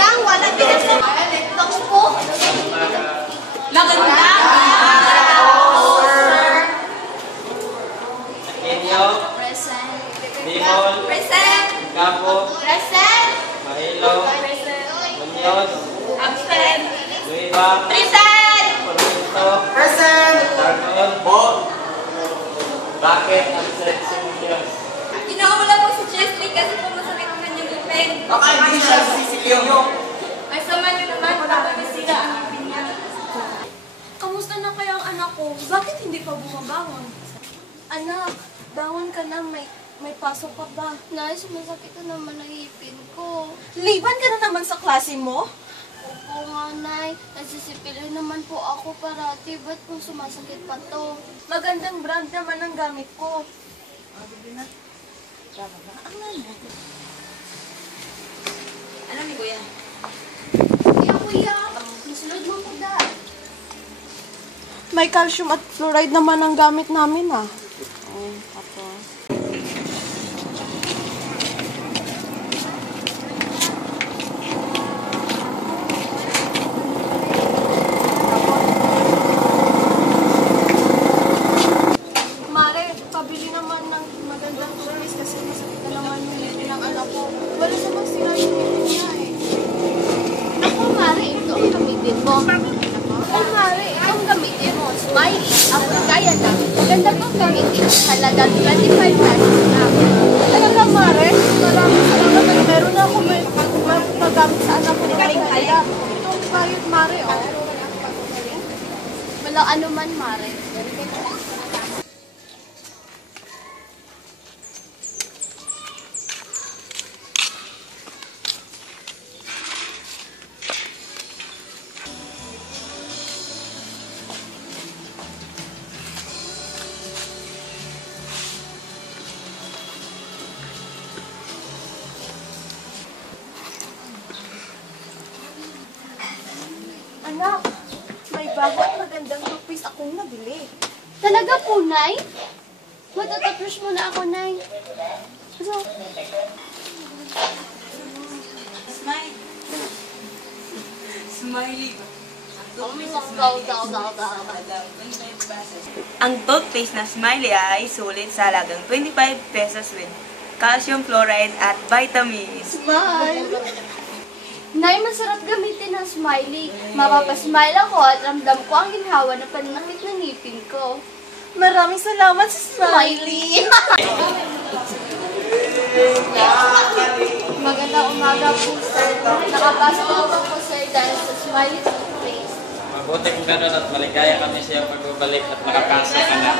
Yang wala pinag-tong po. Maganda. Kenyo. Present. Bimol. Present. Gapo. Present. Mahilo. Present. Munyos. Absent. Luiba. Present. Porto. Present! Dargon. Bo! Bakit absent si Munyos? Kinawala po si Chesley kasi po masakit ang kanyang ngipin. Baka hindi siya si Silvio. Ay, sama niyo naman, papabisita ang ngipin niya. Kamusta na kaya ang anak ko? Bakit hindi pa bumabangon? Anak, bangon ka na. May pasok ka ba? Nay, sumasakit na naman ang ngipin ko. Liban ka na naman sa klase mo? Opo nga, Nay. Nasisipilin naman po ako parati. Ba't po sumasakit pa to? Magandang brand naman ang gamit ko. Alam ni Kuya? Kuya. Nasunod mo po da. May calcium at fluoride naman ang gamit namin ah. Mare, pabili naman ng magandang tubis kasi masakit na naman yung ngipin ng anak ko. Wala namang sira yung ngipin niya eh. Ako, Mari, ito ang gamitin mo. Oh, Mari, ito ang gamitin mo. Smiley. Ako kaya na. Maganda pang gamitin. Halagang 25 pesos lang. Talaga, Mare, maraming salamat at meron na ako may magamit sa anak ko na kaya. Itong bayot, Mare, oh. Walang ano man, Mari. Anak, may bago at magandang toothpaste akong nabili. Talaga po, Nay? Matatapos mo na ako, Nay. So, Smiley. Ang toothpaste na Smiley ay sulit sa halagang 25 pesos with calcium fluoride at vitamins. Smile! Nay, masarap gamitin ang Smiley. Mapapasmile ako at ramdam ko ang ginhawa na pananakit ng ngipin ko. Maraming salamat sa Smiley! Magandang umaga po, sir. Nakapasok ako po, sir, dahil sa Smiley toothpaste. Mabuti kung gano'n at maligaya kami sa iyong pagbabalik at makapasok ka na.